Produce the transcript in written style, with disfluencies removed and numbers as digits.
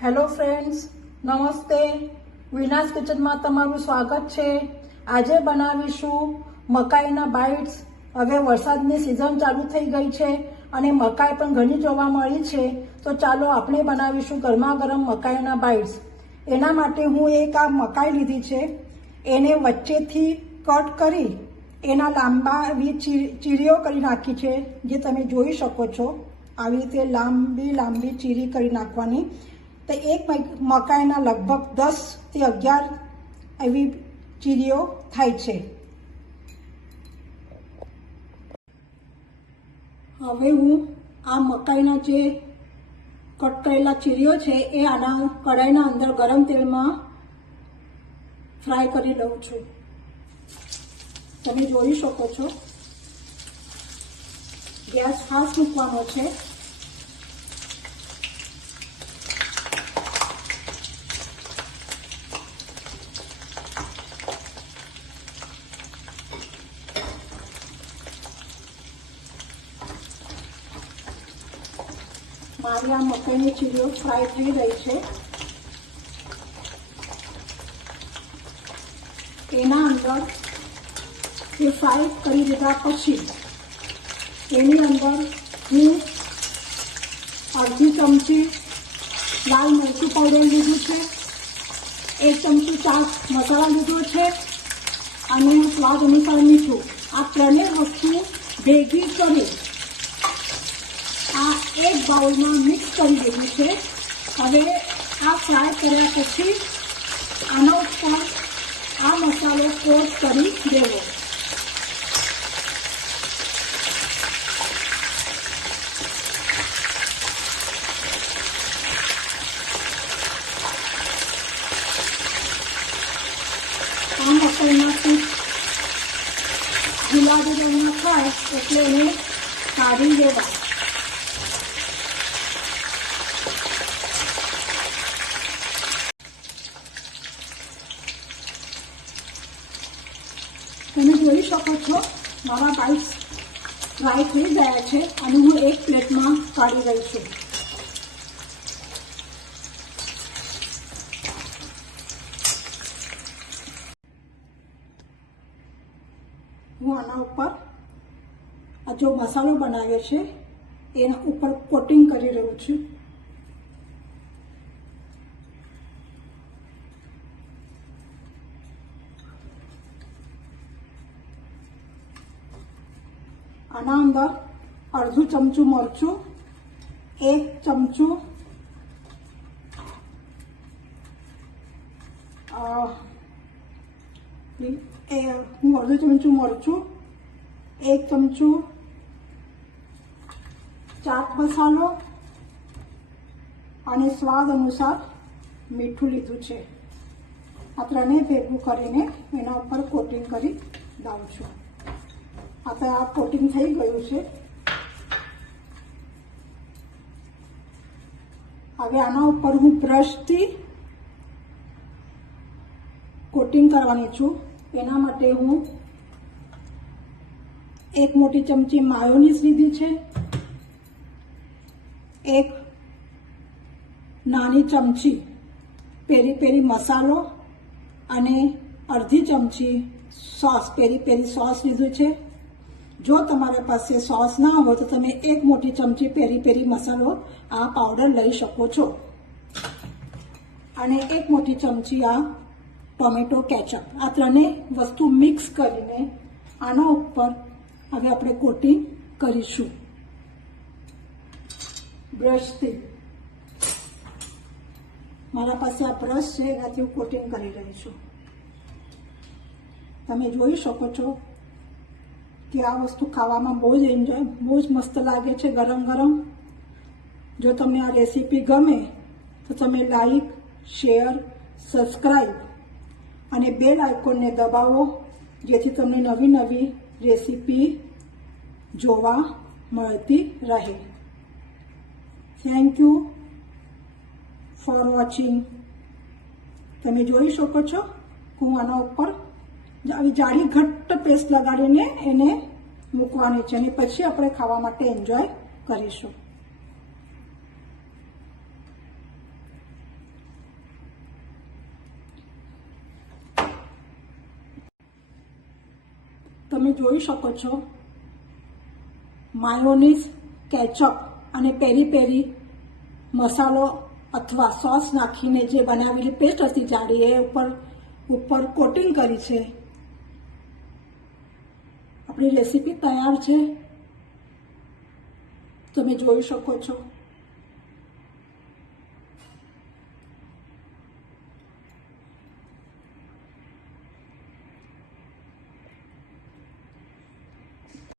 Hello friends, નમસ્તે. વિનાશ કિચનમાં તમારું સ્વાગત છે. આજે બનાવીશું મકાઈના બાઇટ્સ. હવે વરસાદની સિઝન ચાલુ થઈ ગઈ છે અને મકાઈ પણ ઘણી જોવા મળી છે. તો ચાલો આપણે બનાવીશું ગરમા ગરમ મકાઈના બાઇટ્સ. એના માટે હું એક આ મકાઈ લીધી છે. એને વચ્ચેથી કટ કરી એના લાંબા એવી ચીરીઓ કરી નાખી છે, જે તમે જોઈ શકો છો. આવી રીતે લાંબી લાંબી ચીરી કરી નાખવાની. તો એક મકાઈના લગભગ 10 થી 11 એવી ચીરીઓ થાય છે. હવે હું આ મકાઈના જે કટ કરેલા ચીરીઓ છે એ આના કઢાઈના અંદર ગરમ તેલમાં ફ્રાય કરી લઉં છું. તમે જોઈ શકો છો. ગેસ ફાસ્ટ મૂકવાનો છે. મારી આ મકાઈની ચીરીઓ ફ્રાય થઈ રહી છે. એના અંદર એ ફ્રાય કરી દીધા પછી એની અંદર હું અડધી ચમચી લાલ મરચું પાવડર લીધું છે, 1 ચમચી ચાટ મસાલા લીધો છે અને સ્વાદ અનુસાર મીઠું. આ ત્રણેય વસ્તુ ભેગી કરી આ એક બાઉલમાં મિક્સ કરી દીધું છે. હવે આ ફ્રાય કર્યા પછી આના ઉપર આ મસાલો કોટ કરી દેવો. આ મકાઈમાંથી ગુલાબી રંગના થાય એટલે એને કાઢી દેવા. તમે જોઈ શકો છો મારા બાઇટ્સ ફ્રાય થઈ ગયા છે અને હું એક પ્લેટમાં કાઢી રહી છું. હું આના ઉપર આ જો મસાલો બનાવ્યો છે એના ઉપર કોટિંગ કરી રહ્યું છું. આના અંદર અડધું ચમચું મરચું, 1 ચમચું હું અડધું ચમચું મરચું, 1 ચમચું ચાટ મસાલો અને સ્વાદ અનુસાર મીઠું લીધું છે. આ ત્રણેય ભેગું કરીને એના ઉપર કોટિંગ કરી દઉં છું. આપણે આ કોટિંગ થઈ ગયું છે. હવે આના ઉપર હું બ્રશથી કોટિંગ કરવાની છું. એના માટે હું 1 મોટી ચમચી માયોનીઝ લીધી છે, 1 નાની ચમચી પેરી પેરી મસાલો અને અડધી ચમચી સોસ પેરી પેરી સોસ લીધું છે. જો તમારી પાસે સોસ ના હોય તો તમે 1 મોટી ચમચી પેરી પેરી મસાલો આ પાવડર લઈ શકો છો અને 1 મોટી ચમચી આ ટોમેટો કેચઅપ. આ ત્રણેય વસ્તુ મિક્સ કરીને આના ઉપર હવે આપણે કોટિંગ કરીશું બ્રશથી. મારા પાસે આ બ્રશ છે, એનાથી હું કોટિંગ કરી રહી છું. તમે જોઈ શકો છો કે આ વસ્તુ ખાવામાં બહુ જ મસ્ત લાગે છે ગરમ ગરમ. જો તમને આ રેસીપી ગમે તો તમે લાઈક, શેર, સબસ્ક્રાઈબ અને બેલ આઇકોનને દબાવો, જેથી તમને નવી નવી રેસીપી જોવા મળતી રહે. Thank you for watching. તમે જોઈ શકો છો હું આના ઉપર આવી જાડી ઘટ્ટ પેસ્ટ લગાડીને એને મૂકવાની છે અને પછી આપણે ખાવા માટે એન્જોય કરીશું. તમે જોઈ શકો છો માયોનીઝ, કેચઅપ અને પેરી પેરી મસાલો અથવા સોસ નાખીને જે બનાવેલી પેસ્ટ હતી જાડી એ ઉપર કોટિંગ કરી છે. આપણી રેસીપી તૈયાર છે, તમે જોઈ શકો છો.